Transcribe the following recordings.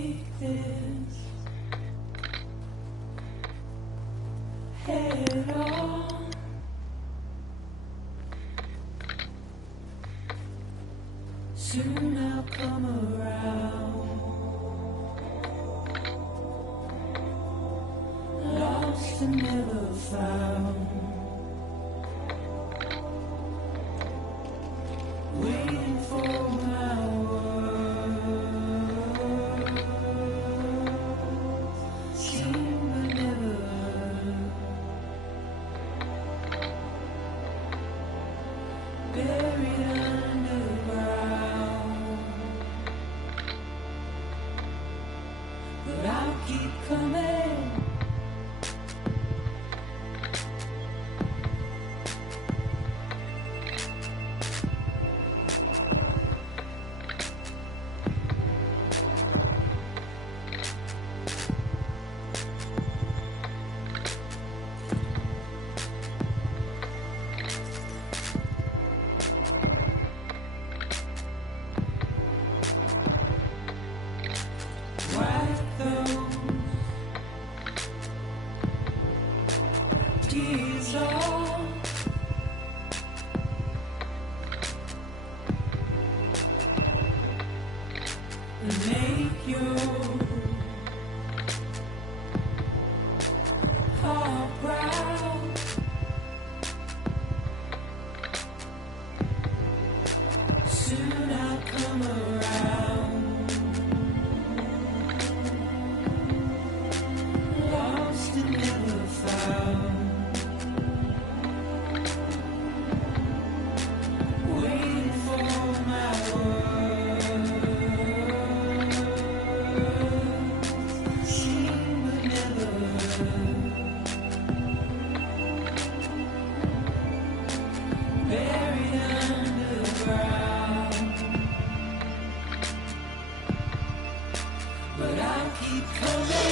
take this head on. Soon I'll come around. Lost and never found. Waiting for my words, seen but never heard. Buried underground, but I'll keep coming. Wipe those tears off. And make your heart proud. Soon I'll come around. Lost and never found. Waiting for my words, seen but never heard. Buried underground, but I'll keep coming.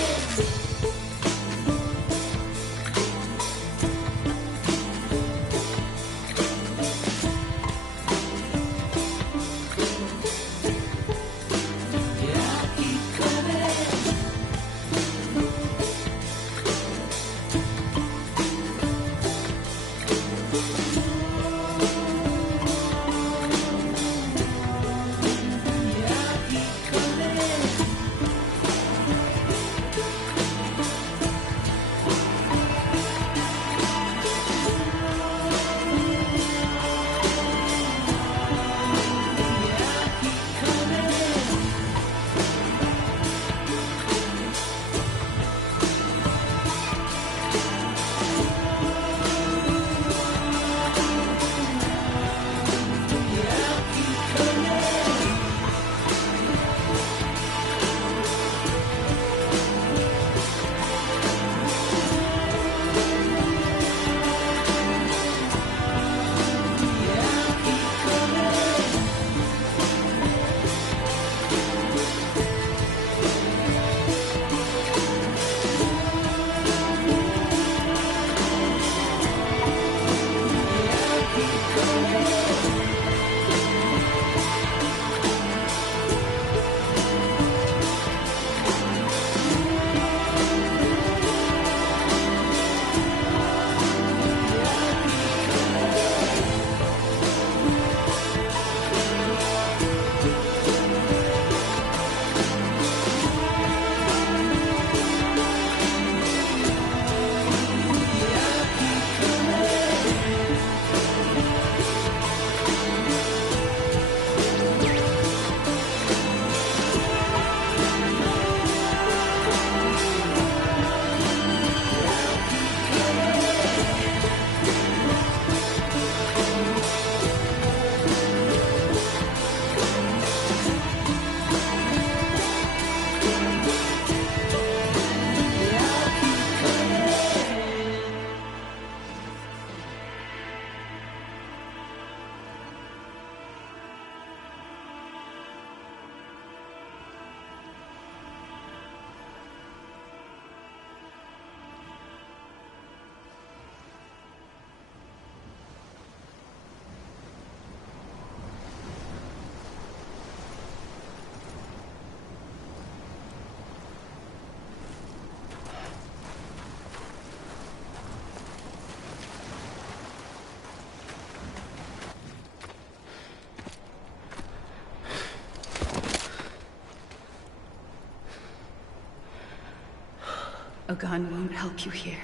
A gun won't help you here.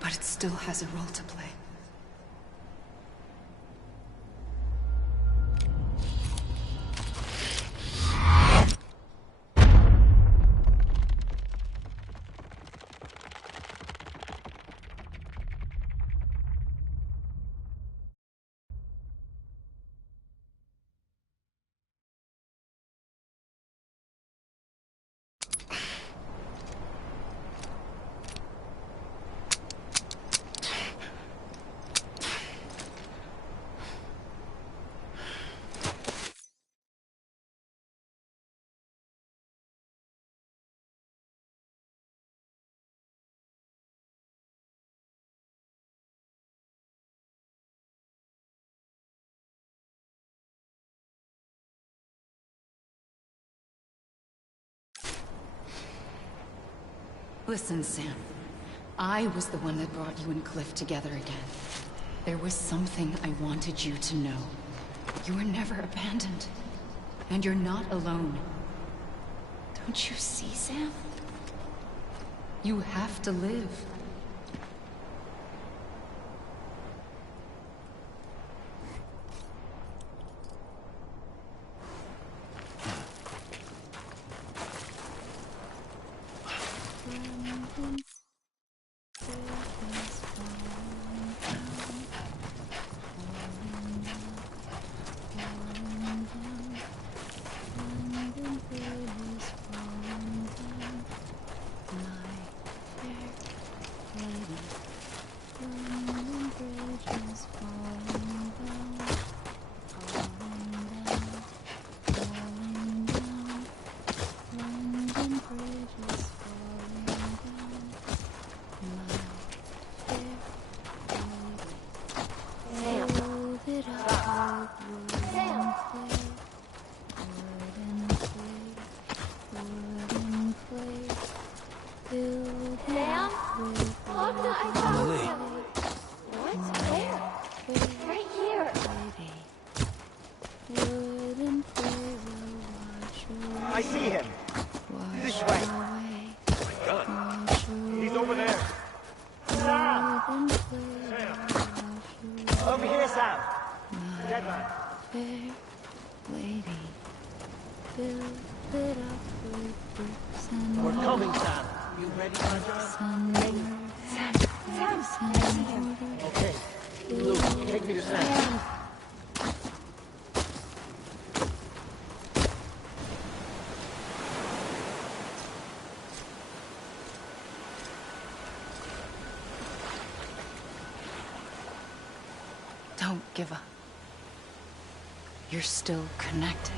But it still has a role to play. Listen, Sam. I was the one that brought you and Cliff together again. There was something I wanted you to know. You were never abandoned. And you're not alone. Don't you see, Sam? You have to live. I see him. This way. My gun. He's over there. Sam! Over here, Sam. Dead man. Fair lady, fill it up with bricks and We're coming, Sam. You ready, my John? Okay. Luke, take me to Sam. Don't give up. You're still connected.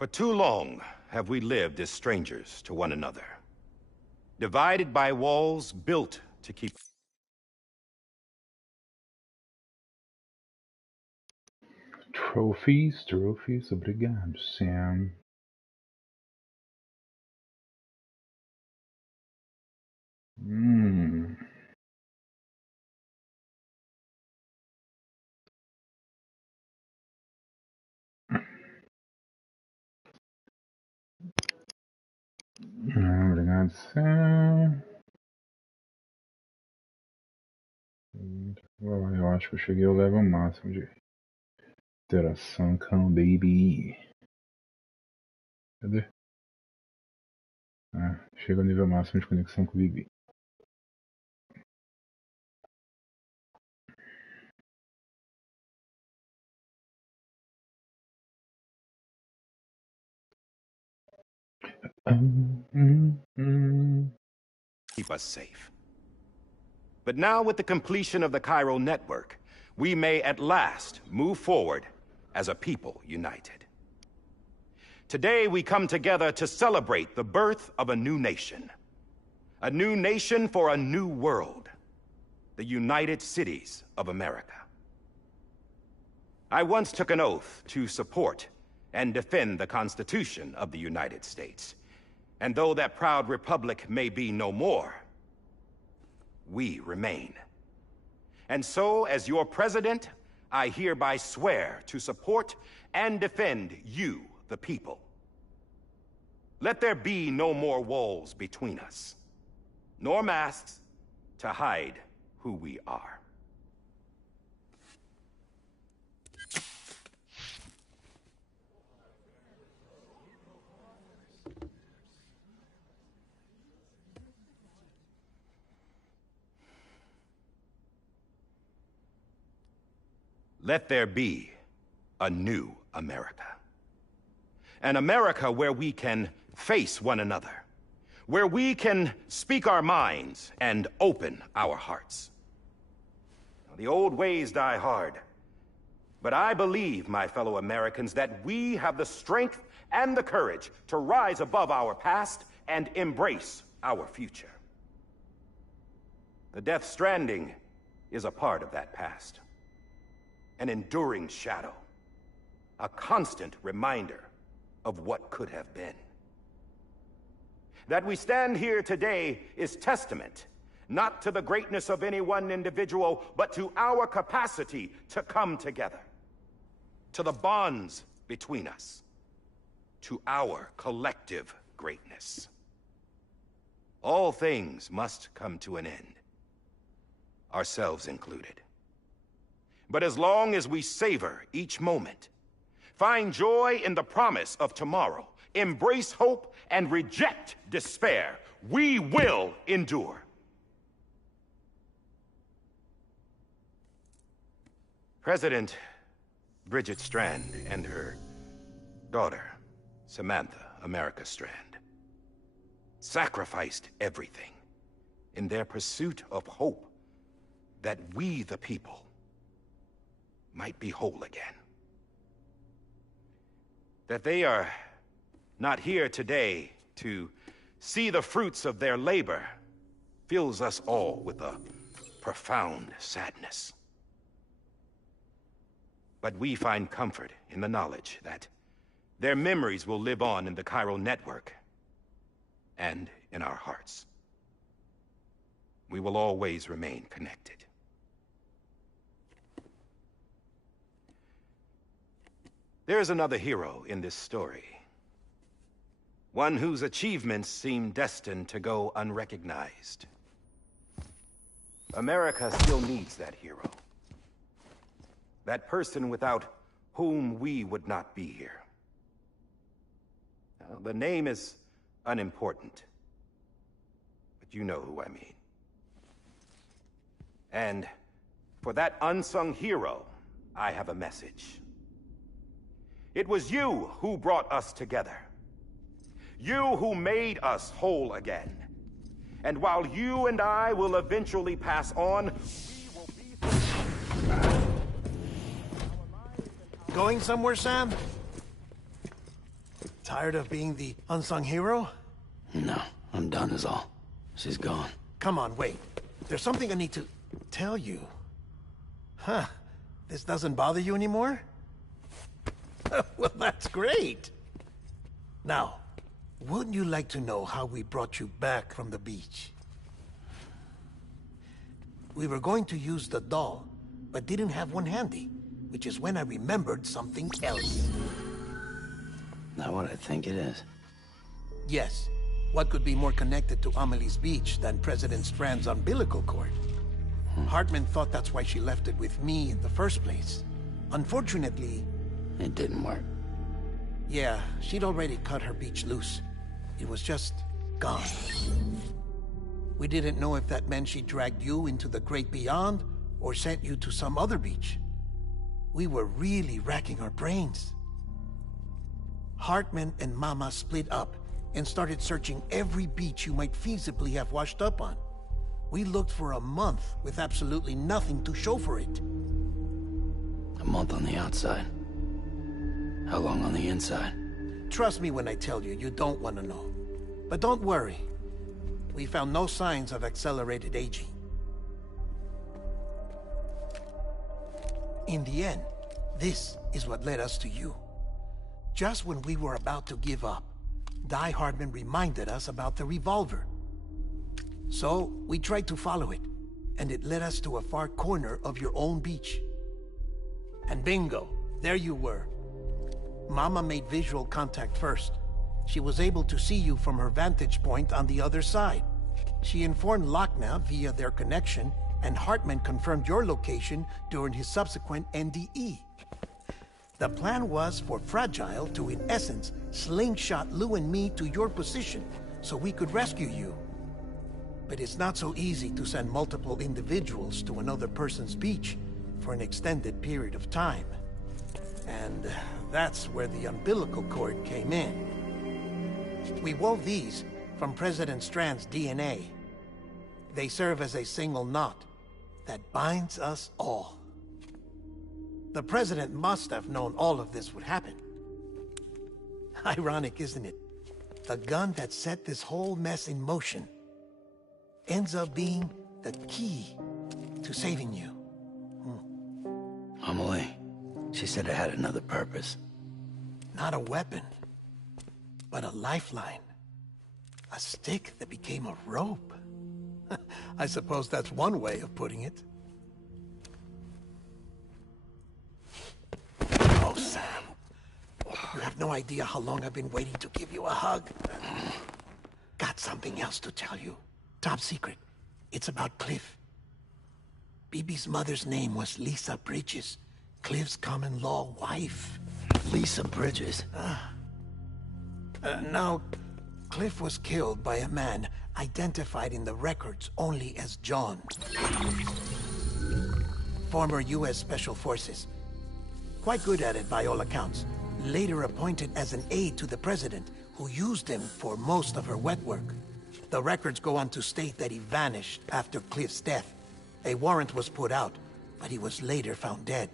For too long have we lived as strangers to one another, divided by walls built to keep... Trophies, trophies, obrigado, Sam. Hmm. Obrigado, Sam. Eu acho que eu cheguei ao level máximo de interação com o Baby. Cadê? Ah, chega ao nível máximo de conexão com o Baby. keep us safe. But now, with the completion of the Cairo network, we may at last move forward as a people united. Today, we come together to celebrate the birth of a new nation. A new nation for a new world. The United Cities of America. I once took an oath to support and defend the Constitution of the United States. And though that proud republic may be no more, we remain. And so, as your president, I hereby swear to support and defend you, the people. Let there be no more walls between us, nor masks to hide who we are. Let there be a new America. An America where we can face one another, where we can speak our minds and open our hearts. Now, the old ways die hard, but I believe, my fellow Americans, that we have the strength and the courage to rise above our past and embrace our future. The Death Stranding is a part of that past. An enduring shadow, a constant reminder of what could have been. That we stand here today is testament, not to the greatness of any one individual, but to our capacity to come together, to the bonds between us, to our collective greatness. All things must come to an end, ourselves included. But as long as we savor each moment, find joy in the promise of tomorrow, embrace hope, and reject despair, we will endure. President Bridget Strand and her daughter, Samantha America Strand, sacrificed everything in their pursuit of hope that we, the people, might be whole again. That they are not here today to see the fruits of their labor fills us all with a profound sadness. But we find comfort in the knowledge that their memories will live on in the Cairo network and in our hearts. We will always remain connected. There's another hero in this story. One whose achievements seem destined to go unrecognized. America still needs that hero. That person without whom we would not be here. Now, the name is unimportant, but you know who I mean. And for that unsung hero, I have a message. It was you who brought us together. You who made us whole again. And while you and I will eventually pass on, we will be... Going somewhere, Sam? Tired of being the unsung hero? No, I'm done is all. She's gone. Come on, wait. There's something I need to tell you. Huh. This doesn't bother you anymore? Well, that's great. Now, wouldn't you like to know how we brought you back from the beach? We were going to use the doll, but didn't have one handy, which is when I remembered something else. Not what I think it is. Yes. What could be more connected to Amelie's beach than President Strand's umbilical cord? Hartman thought that's why she left it with me in the first place. Unfortunately... It didn't work. Yeah, she'd already cut her beach loose. It was just gone. We didn't know if that meant she dragged you into the great beyond, or sent you to some other beach. We were really racking our brains. Hartman and Mama split up and started searching every beach you might feasibly have washed up on. We looked for a month with absolutely nothing to show for it. A month on the outside. How long on the inside? Trust me when I tell you, you don't want to know. But don't worry. We found no signs of accelerated aging. In the end, this is what led us to you. Just when we were about to give up, Die Hardman reminded us about the revolver. So, we tried to follow it, and it led us to a far corner of your own beach. And bingo, there you were. Mama made visual contact first. She was able to see you from her vantage point on the other side. She informed Lochna via their connection, and Hartman confirmed your location during his subsequent NDE. The plan was for Fragile to, in essence, slingshot Lou and me to your position, so we could rescue you. But it's not so easy to send multiple individuals to another person's beach for an extended period of time. And that's where the umbilical cord came in. We wove these from President Strand's DNA. They serve as a single knot that binds us all. The President must have known all of this would happen. Ironic, isn't it? The gun that set this whole mess in motion ends up being the key to saving you. Amelie, she said it had another purpose. Not a weapon, but a lifeline. A stick that became a rope. I suppose that's one way of putting it. Oh, Sam. You have no idea how long I've been waiting to give you a hug. Got something else to tell you. Top secret. It's about Cliff. BB's mother's name was Lisa Bridges, Cliff's common-law wife. Lisa Bridges? Now, Cliff was killed by a man identified in the records only as John. Former U.S. Special Forces. Quite good at it by all accounts. Later appointed as an aide to the president, who used him for most of her wet work. The records go on to state that he vanished after Cliff's death. A warrant was put out, but he was later found dead.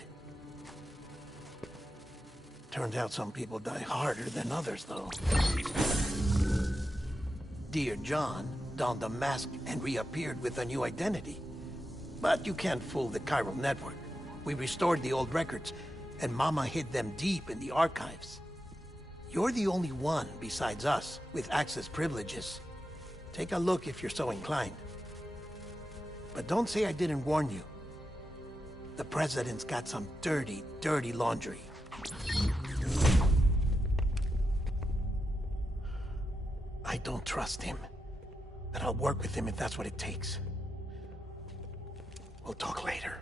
Turned out some people die harder than others, though. Dear John donned a mask and reappeared with a new identity. But you can't fool the chiral network. We restored the old records, and Mama hid them deep in the archives. You're the only one, besides us, with access privileges. Take a look if you're so inclined. But don't say I didn't warn you. The President's got some dirty, dirty laundry. I don't trust him, but I'll work with him if that's what it takes. We'll talk later.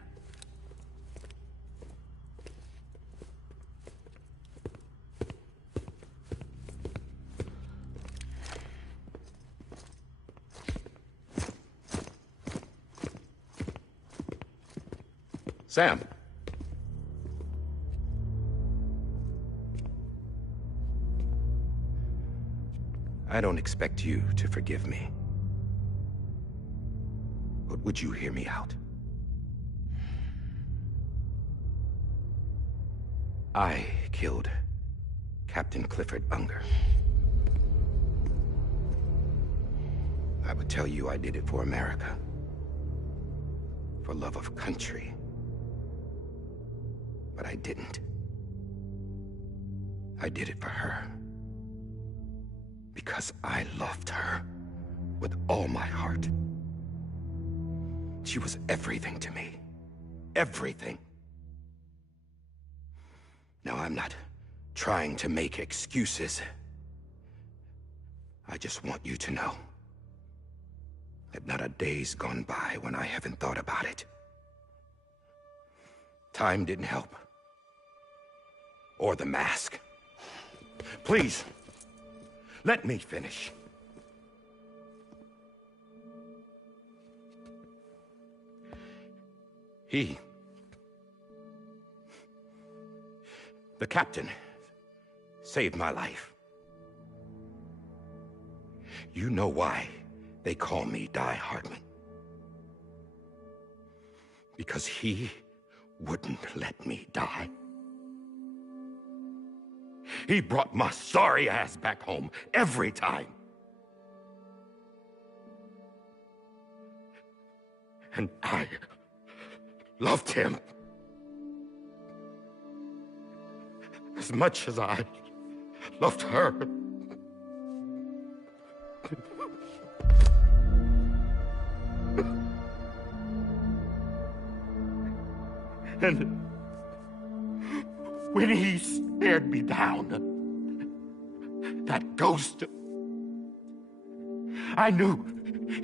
Sam. I don't expect you to forgive me. But would you hear me out? I killed Captain Clifford Unger. I would tell you I did it for America. For love of country. But I didn't. I did it for her. Because I loved her with all my heart. She was everything to me. Everything. Now, I'm not trying to make excuses. I just want you to know that not a day's gone by when I haven't thought about it. Time didn't help. Or the mask. Please, let me finish. The captain, saved my life. You know why they call me Die Hardman. Because he wouldn't let me die. He brought my sorry ass back home every time. And I loved him as much as I loved her. And when he stared me down, that ghost, I knew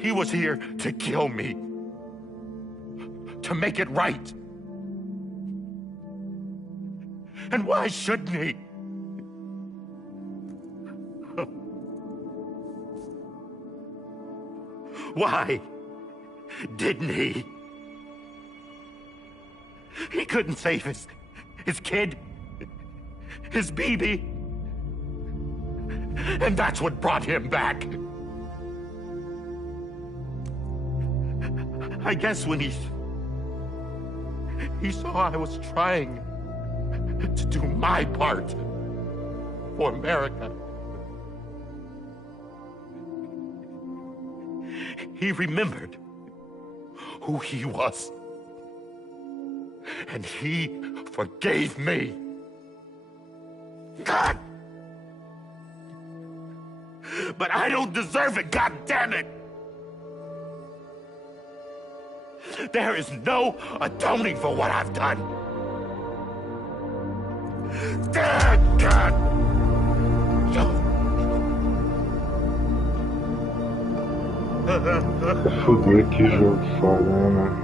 he was here to kill me, to make it right. And why shouldn't he? Why didn't he? He couldn't save his kid, his baby. And that's what brought him back. I guess when he saw I was trying to do my part for America, he remembered who he was. And he forgave me. God! But I don't deserve it, God damn it! There is no atoning for what I've done. God! Fudeu, que jogo foda, né, mano?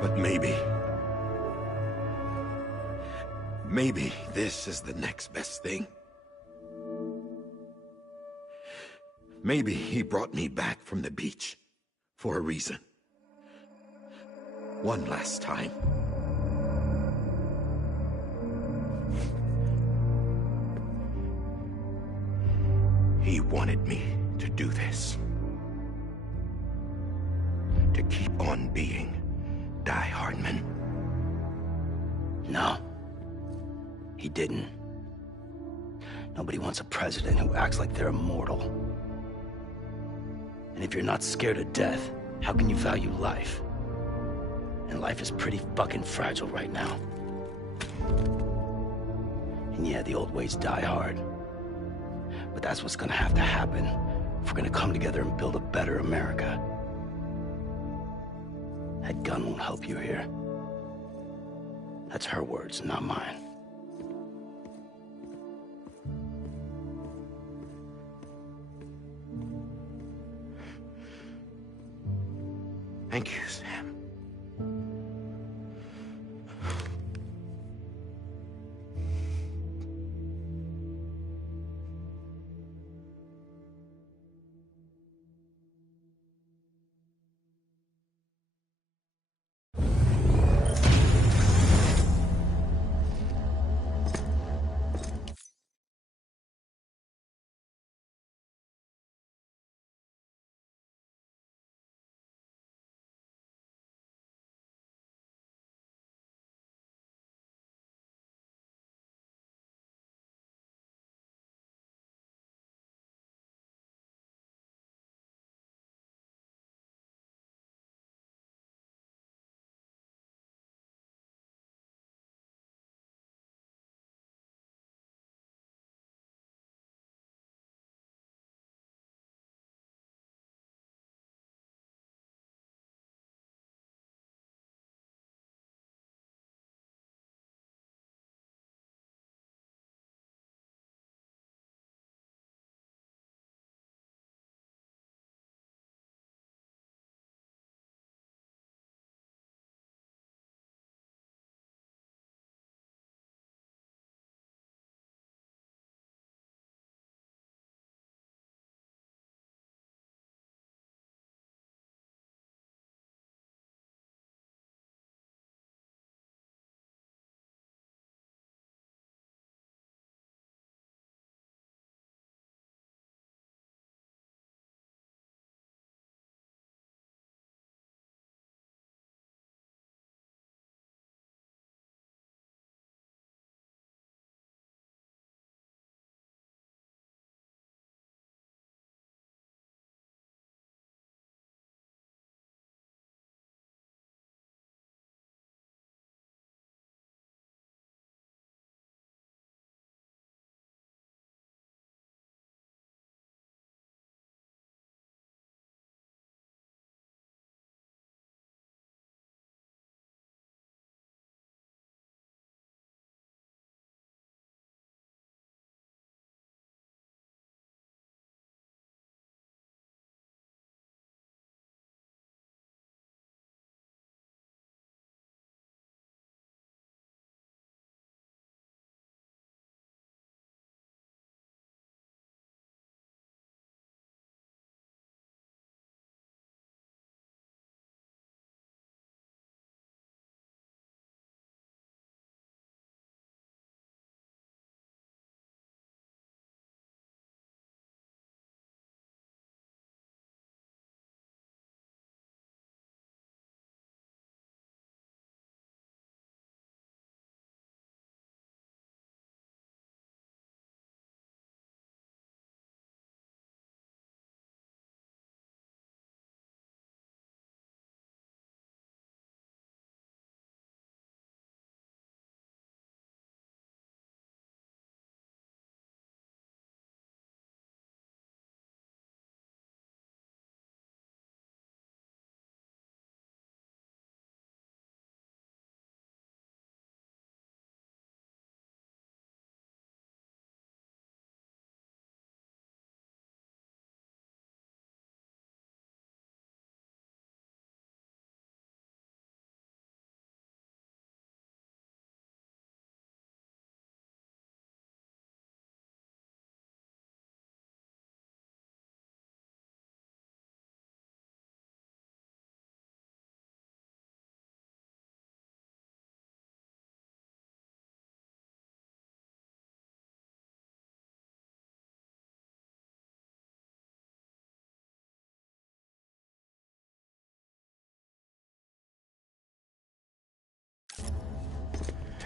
But maybe this is the next best thing. Maybe he brought me back from the beach for a reason. One last time. He wanted me to do this. To keep on being Die Hardman. No. He didn't. Nobody wants a president who acts like they're immortal. And if you're not scared of death, how can you value life? And life is pretty fucking fragile right now. And yeah, the old ways die hard. But that's what's gonna have to happen if we're gonna come together and build a better America. That gun won't help you here. That's her words, not mine. Thank you, Sam.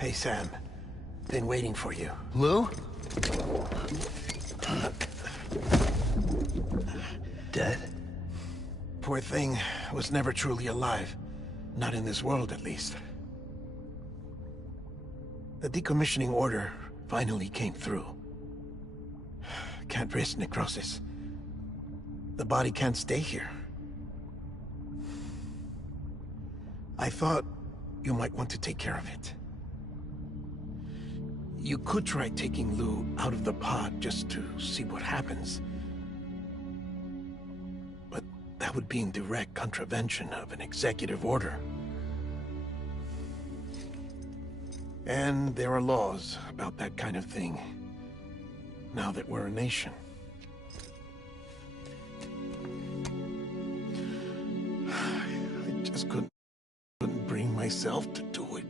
Hey, Sam. Been waiting for you. Lou? Dead? Poor thing was never truly alive. Not in this world, at least. The decommissioning order finally came through. Can't risk necrosis. The body can't stay here. I thought you might want to take care of it. You could try taking Lou out of the pod just to see what happens. But that would be in direct contravention of an executive order. And there are laws about that kind of thing, now that we're a nation. I just couldn't bring myself to do it.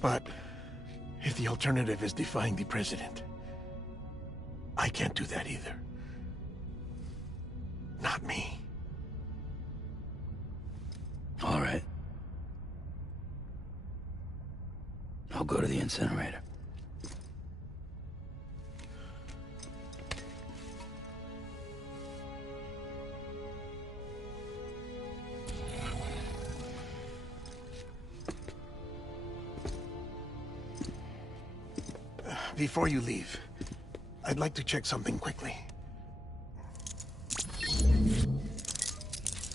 But if the alternative is defying the president, I can't do that either. Not me. All right. I'll go to the incinerator. Before you leave, I'd like to check something quickly.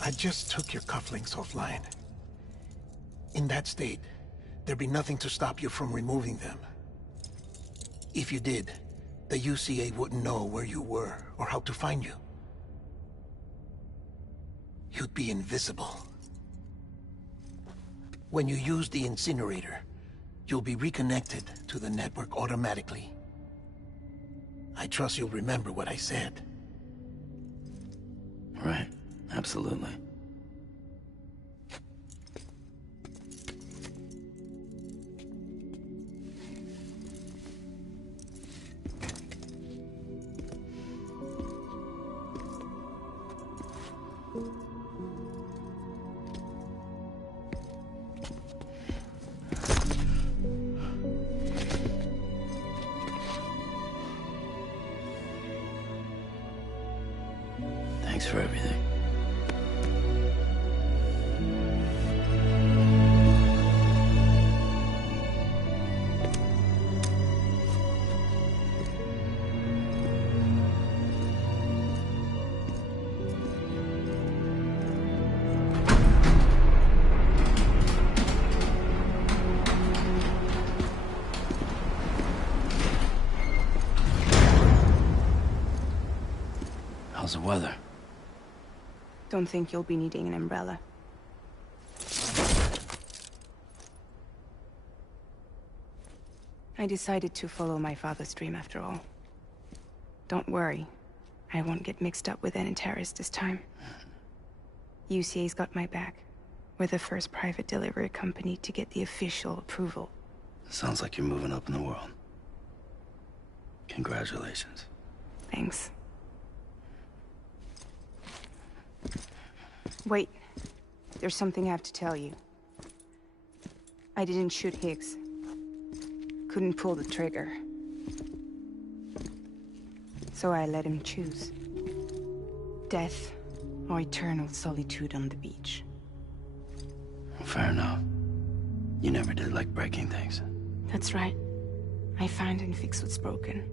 I just took your cufflinks offline. In that state, there'd be nothing to stop you from removing them. If you did, the UCA wouldn't know where you were or how to find you. You'd be invisible. When you use the incinerator, you'll be reconnected to the network automatically. I trust you'll remember what I said. Right. Absolutely. Thanks for everything. How's the weather? Don't think you'll be needing an umbrella. I decided to follow my father's dream after all. Don't worry. I won't get mixed up with any terrorists this time. UCA's got my back. We're the first private delivery company to get the official approval. Sounds like you're moving up in the world. Congratulations. Thanks. Wait. There's something I have to tell you. I didn't shoot Higgs. Couldn't pull the trigger. So I let him choose. Death or eternal solitude on the beach. Fair enough. You never did like breaking things. That's right. I find and fix what's broken.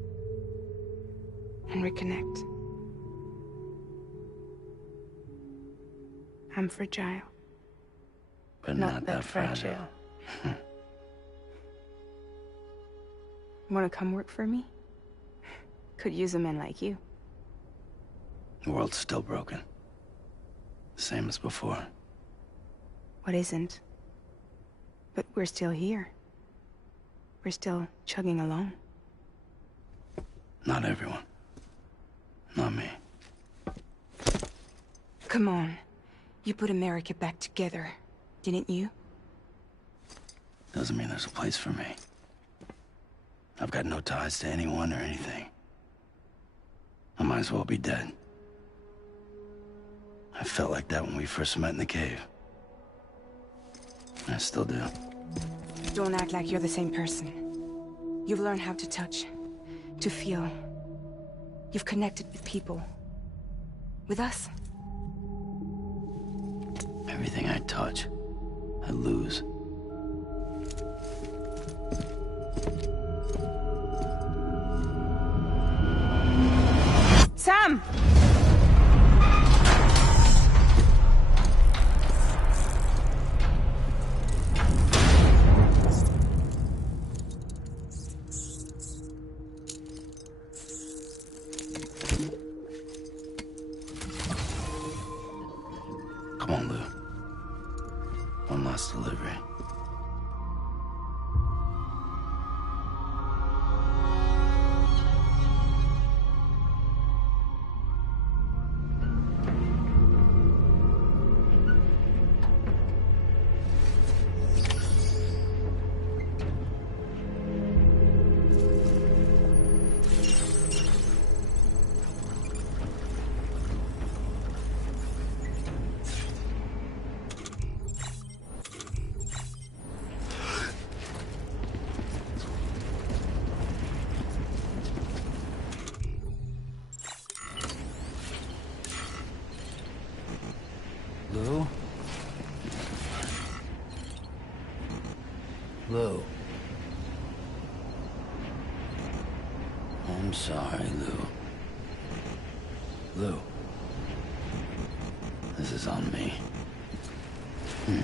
And reconnect. I'm fragile. But not that fragile. Wanna come work for me? Could use a man like you. The world's still broken. Same as before. What isn't? But we're still here. We're still chugging along. Not everyone. Not me. Come on. You put America back together, didn't you? Doesn't mean there's a place for me. I've got no ties to anyone or anything. I might as well be dead. I felt like that when we first met in the cave. I still do. Don't act like you're the same person. You've learned how to touch, to feel. You've connected with people. With us. Everything I touch, I lose. Sam! Come on, Lou. One last delivery. Lou? Lou. I'm sorry, Lou. Lou. This is on me. Lou?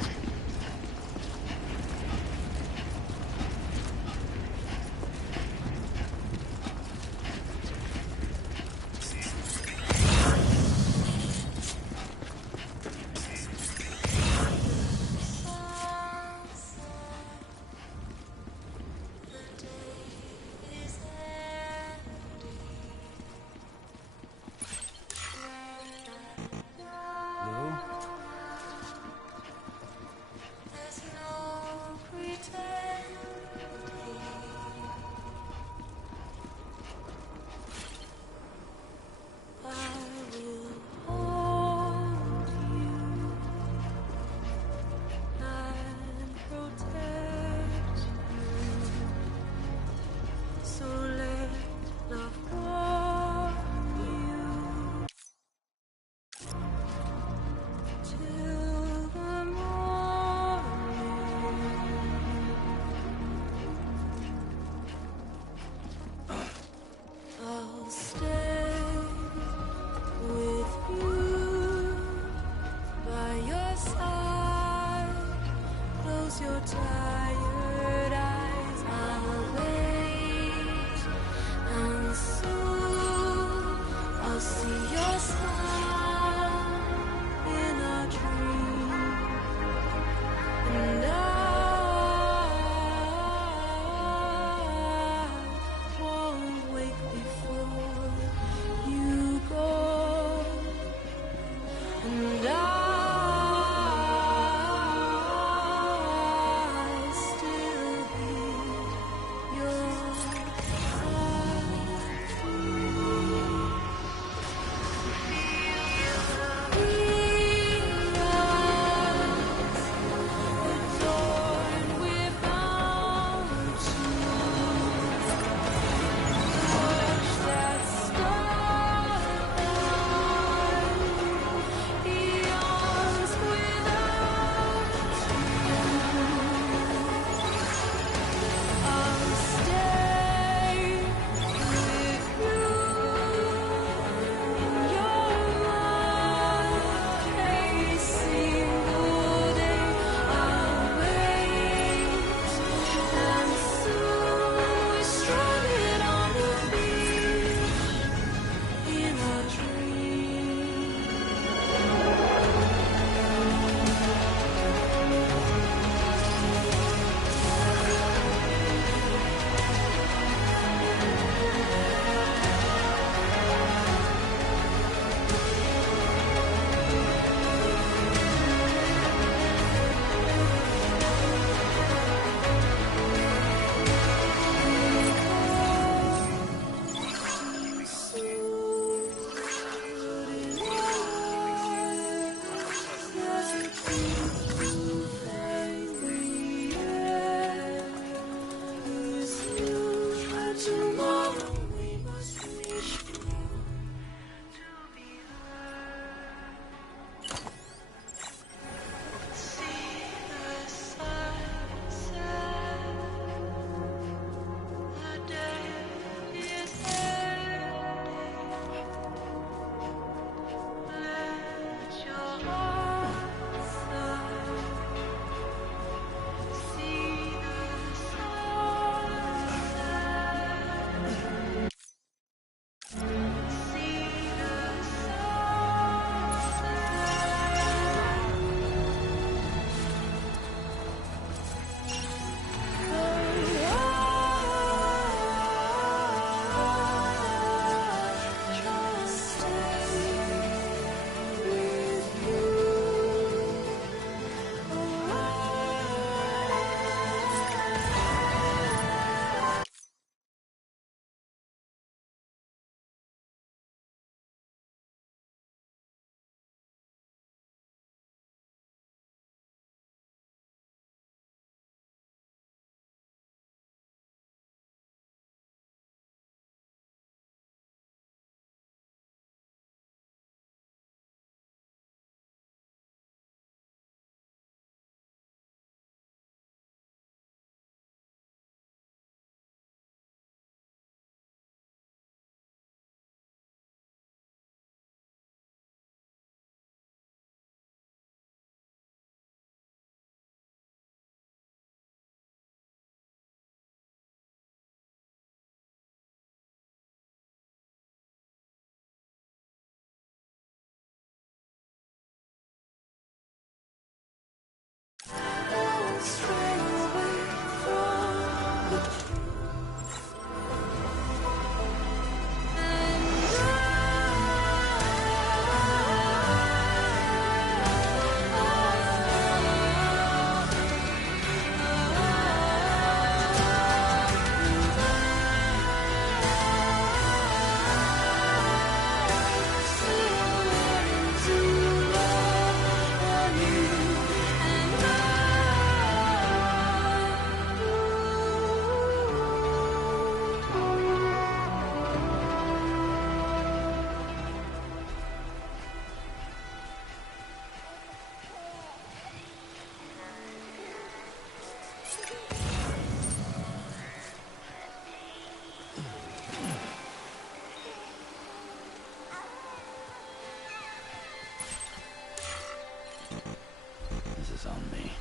on me.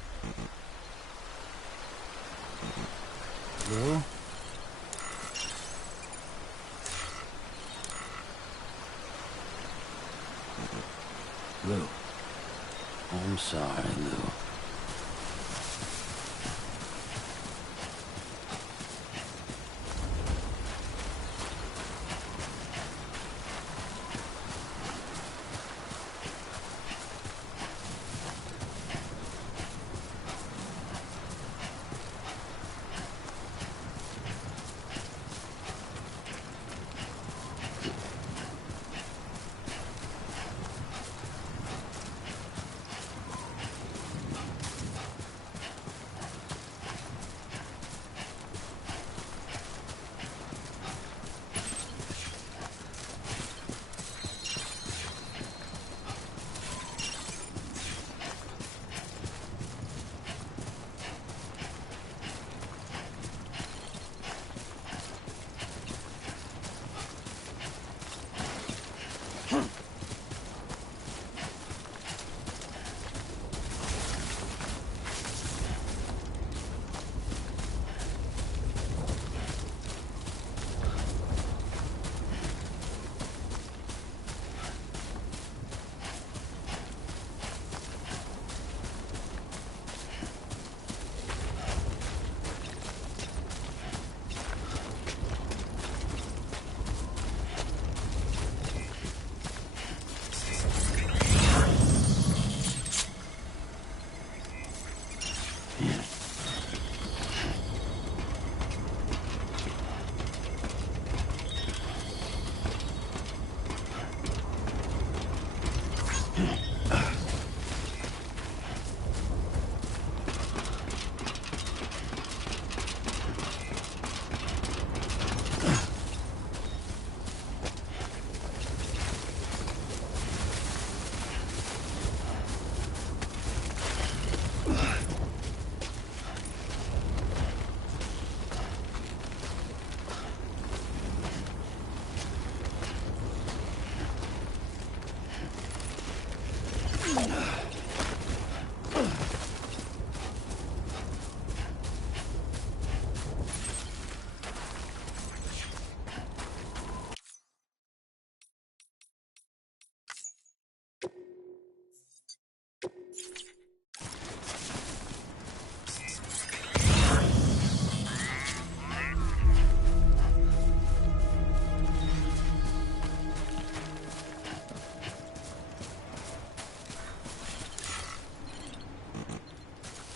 Lou? Lou. I'm sorry, Lou.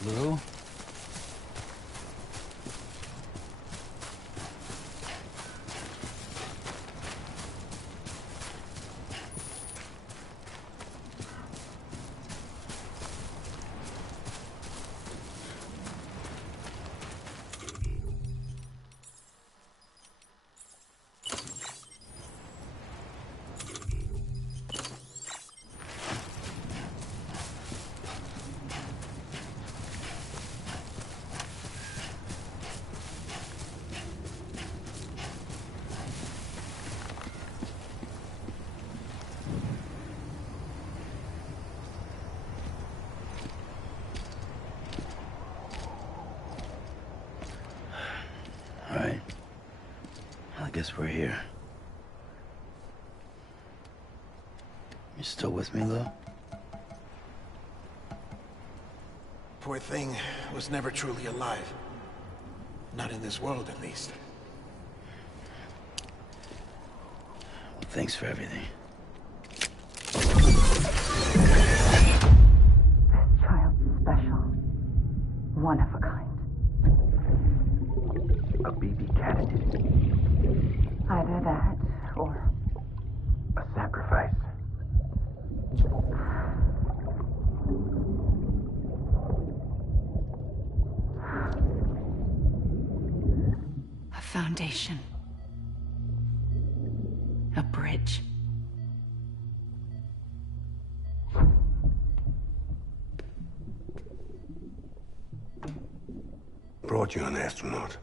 Lou? All right. I guess we're here. You still with me, Lou? Poor thing was never truly alive. Not in this world, at least. Well, thanks for everything. Child's special. One of a kind. A BB candidate. Either that, or A sacrifice. A foundation. A bridge. Brought you an astronaut.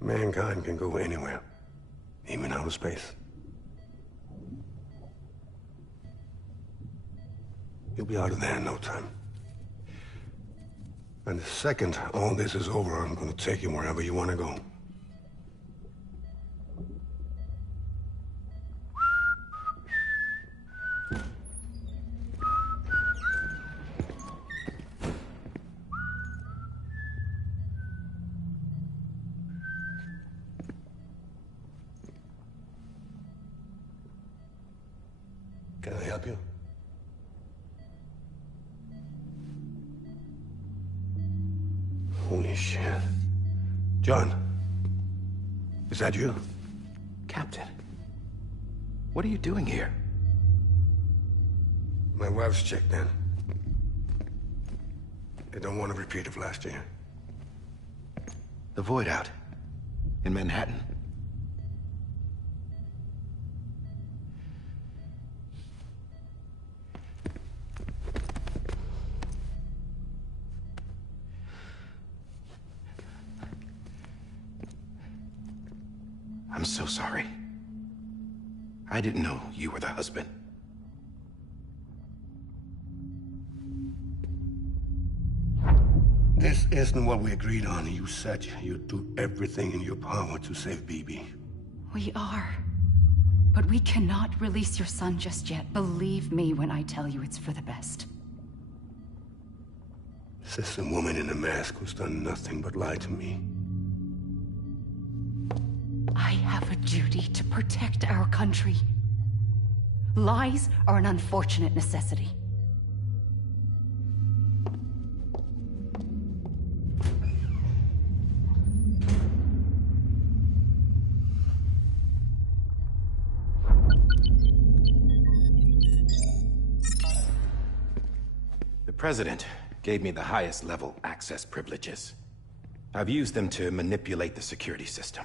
Mankind can go anywhere, even outer space. You'll be out of there in no time. And the second all this is over, I'm gonna take you wherever you want to go. Can I help you? Holy shit. John, is that you? Captain, what are you doing here? My wife's checked in. They don't want a repeat of last year. The Void out in Manhattan. I'm so sorry. I didn't know you were the husband. This isn't what we agreed on. You said you'd do everything in your power to save BB. We are. But we cannot release your son just yet. Believe me when I tell you it's for the best. This is a woman in a mask who's done nothing but lie to me. I have a duty to protect our country. Lies are an unfortunate necessity. The President gave me the highest level access privileges. I've used them to manipulate the security system.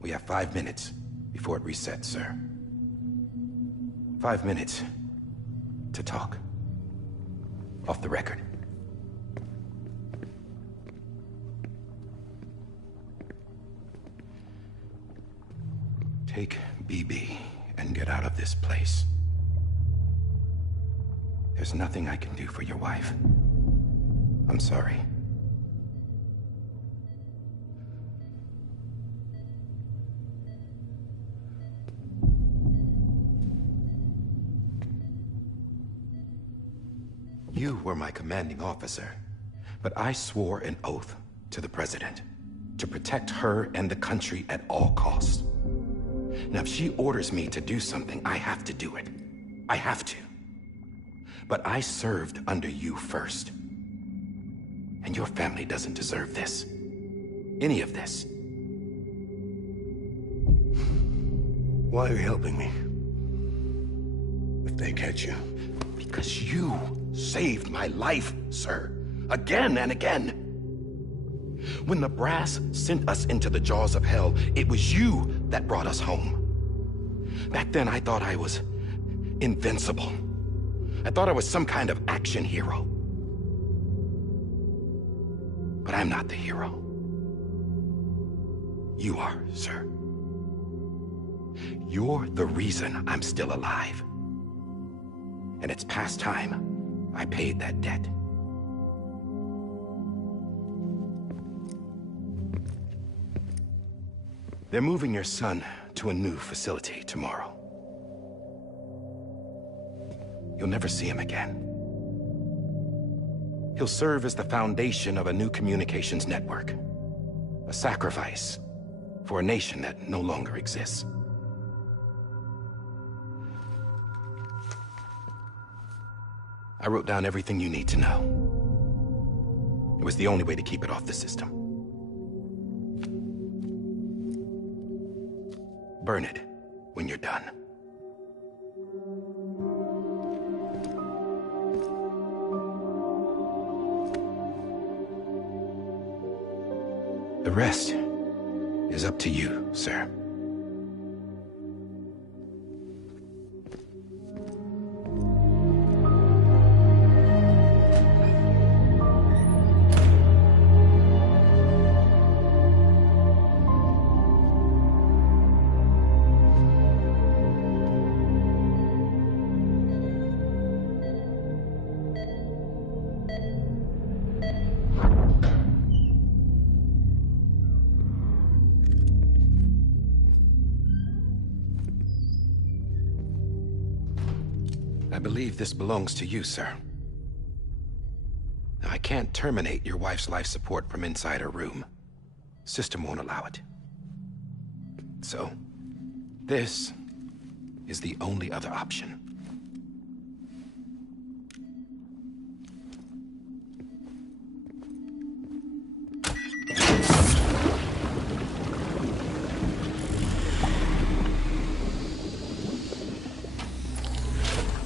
We have 5 minutes before it resets, sir. 5 minutes to talk. Off the record. Take BB and get out of this place. There's nothing I can do for your wife. I'm sorry. You were my commanding officer, but I swore an oath to the President to protect her and the country at all costs. Now, if she orders me to do something, I have to do it. I have to. But I served under you first. And your family doesn't deserve this. Any of this. Why are you helping me? If they catch you. Because you saved my life, sir. Again and again. When the brass sent us into the jaws of hell, it was you that brought us home. Back then, I thought I was invincible. I thought I was some kind of action hero. But I'm not the hero. You are, sir. You're the reason I'm still alive. And it's past time I paid that debt. They're moving your son to a new facility tomorrow. You'll never see him again. He'll serve as the foundation of a new communications network. A sacrifice for a nation that no longer exists. I wrote down everything you need to know. It was the only way to keep it off the system. Burn it when you're done. The rest is up to you, sir. I believe this belongs to you, sir. Now, I can't terminate your wife's life support from inside her room. System won't allow it. So, this is the only other option.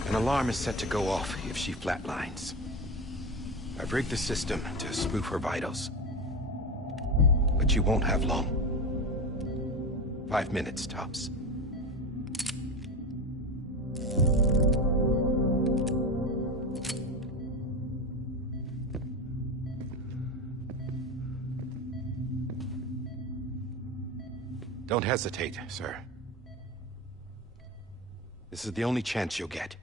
An alarm is set to go off if she flatlines. I've rigged the system to spoof her vitals. But you won't have long. 5 minutes, tops. Don't hesitate, sir. This is the only chance you'll get.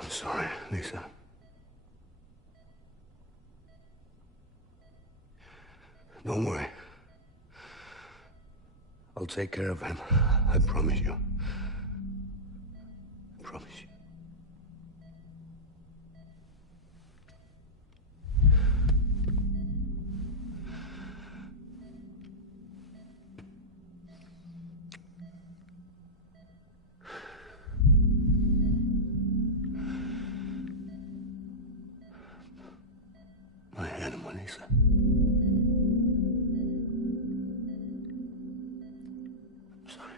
I'm sorry, Lisa. Don't worry. I'll take care of him. I promise you. I promise you. I had him, Lisa. I'm sorry.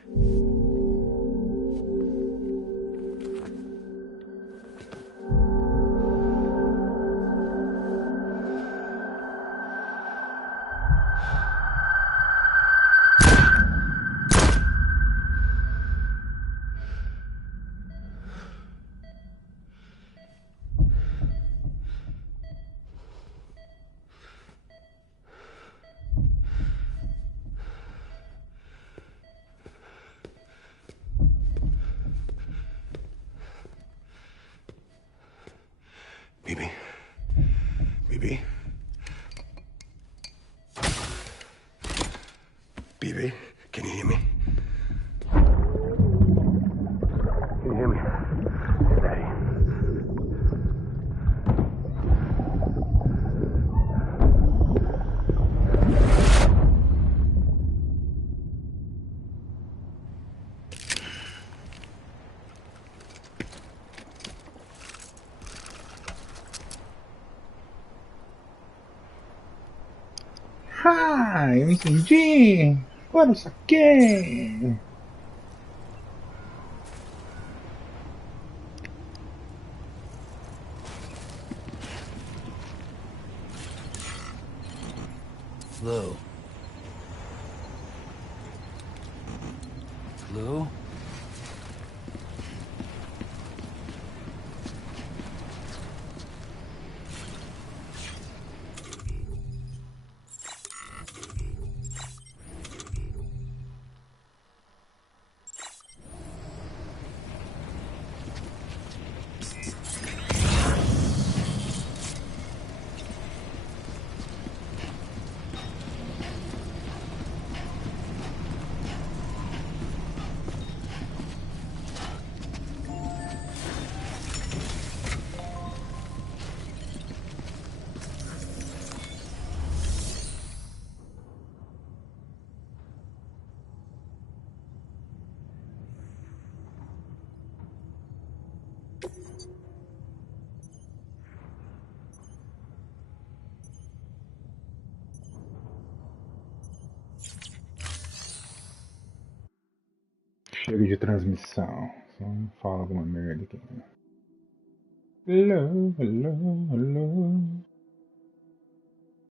Bibi? Bibi? Bibi, can you hear me? Can you hear me? It's Daddy. Ah, eu entendi. Agora eu saquei. Lou. Lou? Chega de transmissão. Só fala alguma merda aqui. Hello, hello, hello.